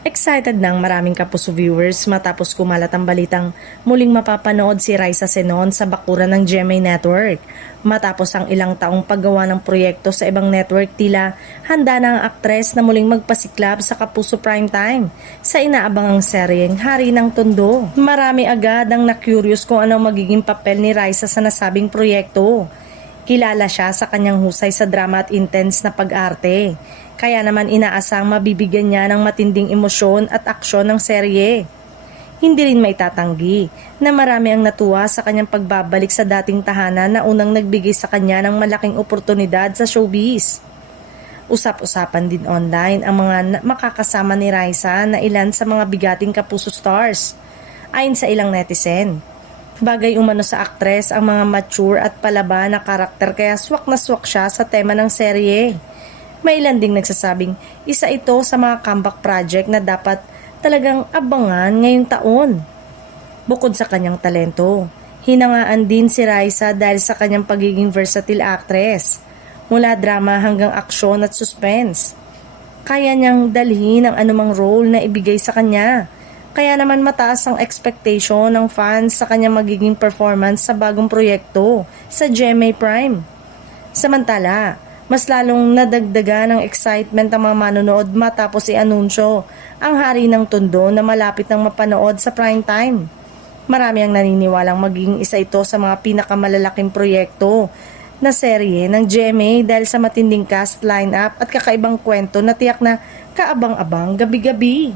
Excited ng maraming Kapuso viewers matapos kumalat ang balitang muling mapapanood si Raisa Senon sa bakuran ng GMA Network. Matapos ang ilang taong paggawa ng proyekto sa ibang network, tila handa na ang aktres na muling magpasiklab sa Kapuso Primetime sa inaabangang seryeng Hari ng Tondo. Marami agad ang na-curious kung ano magiging papel ni Raisa sa nasabing proyekto. Kilala siya sa kanyang husay sa drama at intense na pag-arte. Kaya naman inaasang mabibigyan niya ng matinding emosyon at aksyon ng serye. Hindi rin maitatanggi na marami ang natuwa sa kanyang pagbabalik sa dating tahanan na unang nagbigay sa kanya ng malaking oportunidad sa showbiz. Usap-usapan din online ang mga makakasama ni Raisa na ilan sa mga bigating Kapuso stars. Ayon sa ilang netizen, bagay umano sa aktres ang mga mature at palaba na karakter kaya swak na swak siya sa tema ng serye. May ilan ding nagsasabing isa ito sa mga comeback project na dapat talagang abangan ngayong taon. Bukod sa kanyang talento, hinangaan din si Raisa dahil sa kanyang pagiging versatile actress. Mula drama hanggang aksyon at suspense. Kaya niyang dalhin ang anumang role na ibigay sa kanya. Kaya naman mataas ang expectation ng fans sa kanyang magiging performance sa bagong proyekto sa GMA Prime. Samantala, mas lalong nadagdagan ng excitement ang mga manonood matapos i-anunsyo ang Hari ng Tondo na malapit nang mapanood sa primetime. Marami ang naniniwalang magiging isa ito sa mga pinakamalalaking proyekto na serye ng GMA dahil sa matinding cast lineup at kakaibang kwento na tiyak na kaabang-abang gabi-gabi.